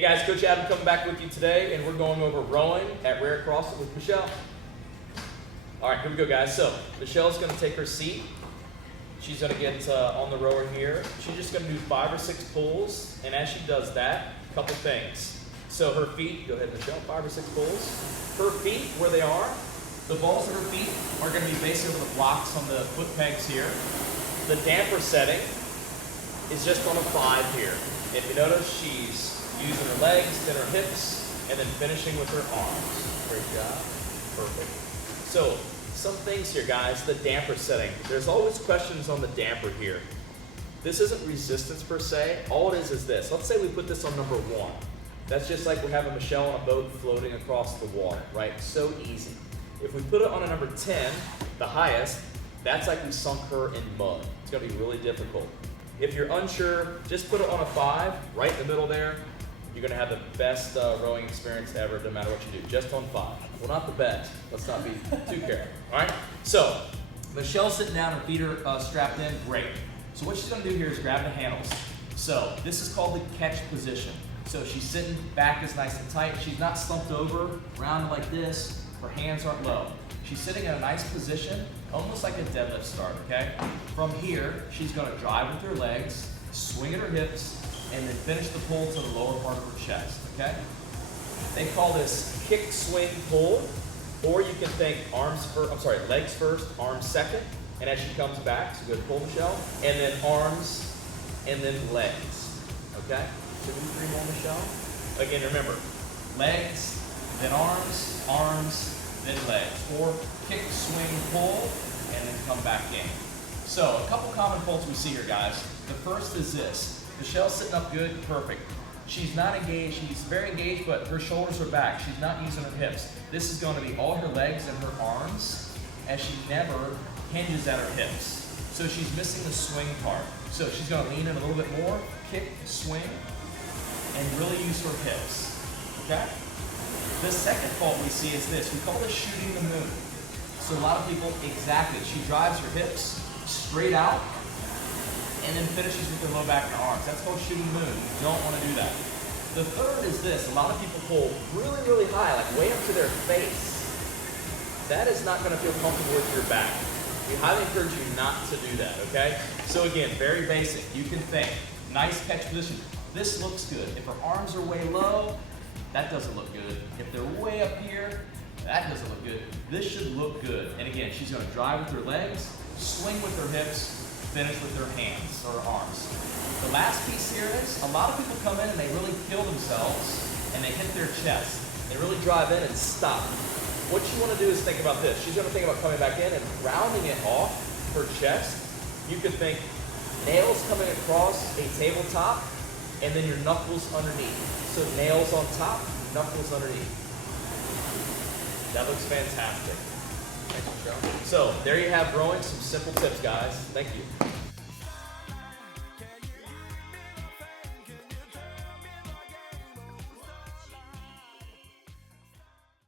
Hey guys, Coach Adam coming back with you today, and we're going over rowing at Rare CrossFit with Michelle. All right, here we go, guys. So Michelle's going to take her seat. She's going to get on the rower here. She's just going to do 5 or 6 pulls, and as she does that, a couple things. So her feet, go ahead, Michelle, 5 or 6 pulls. Her feet, where they are, the balls of her feet are going to be basically the blocks on the foot pegs here. The damper setting is just on a 5 here. If you notice, she's using her legs, then her hips, and then finishing with her arms. Great job. Perfect. So, some things here, guys. The damper setting. There's always questions on the damper here. This isn't resistance per se. All it is this. Let's say we put this on number 1. That's just like we're having Michelle on a boat floating across the water, right? So easy. If we put it on a number 10, the highest, that's like we sunk her in mud. It's going to be really difficult. If you're unsure, just put it on a 5, right in the middle there. You're going to have the best rowing experience ever, no matter what you do. Just on 5. Well, not the best. Let's not be too careful. All right? So, Michelle's sitting down, her feet are strapped in. Great. So what she's going to do here is grab the handles. So this is called the catch position. So she's sitting, back is nice and tight. She's not slumped over, rounded like this. Her hands aren't low. She's sitting in a nice position, almost like a deadlift start, okay? From here, she's going to drive with her legs, swing at her hips, and then finish the pull to the lower part of her chest, okay? They call this kick, swing, pull, or you can think legs first, arms second, and as she comes back, so good pull, Michelle, and then arms, and then legs, okay? 2, 3 more, Michelle. Again, remember, legs, then arms, then legs, or kick, swing, pull, and then come back in. So, a couple common faults we see here, guys. The first is this. Michelle's sitting up good, perfect. She's not engaged, she's very engaged, but her shoulders are back. She's not using her hips. This is going to be all her legs and her arms, as she never hinges at her hips. So she's missing the swing part. So she's going to lean in a little bit more, kick, swing, and really use her hips, okay? The second fault we see is this. We call this shooting the moon. So a lot of people, exactly, she drives her hips straight out, and then finishes with their low back and arms. That's called shooting the moon. You don't want to do that. The third is this. A lot of people pull really, really high, like way up to their face. That is not going to feel comfortable with your back. We highly encourage you not to do that, okay? So again, very basic. You can think, nice catch position. This looks good. If her arms are way low, that doesn't look good. If they're way up here, that doesn't look good. This should look good. And again, she's going to drive with her legs, swing with her hips, finish with their hands or arms. The last piece here is, a lot of people come in and they really kill themselves and they hit their chest. They really drive in and stop. What you want to do is think about this. She's going to think about coming back in and rounding it off her chest. You could think nails coming across a tabletop and then your knuckles underneath. So nails on top, knuckles underneath. That looks fantastic. So there you have rowing, some simple tips, guys. Thank you.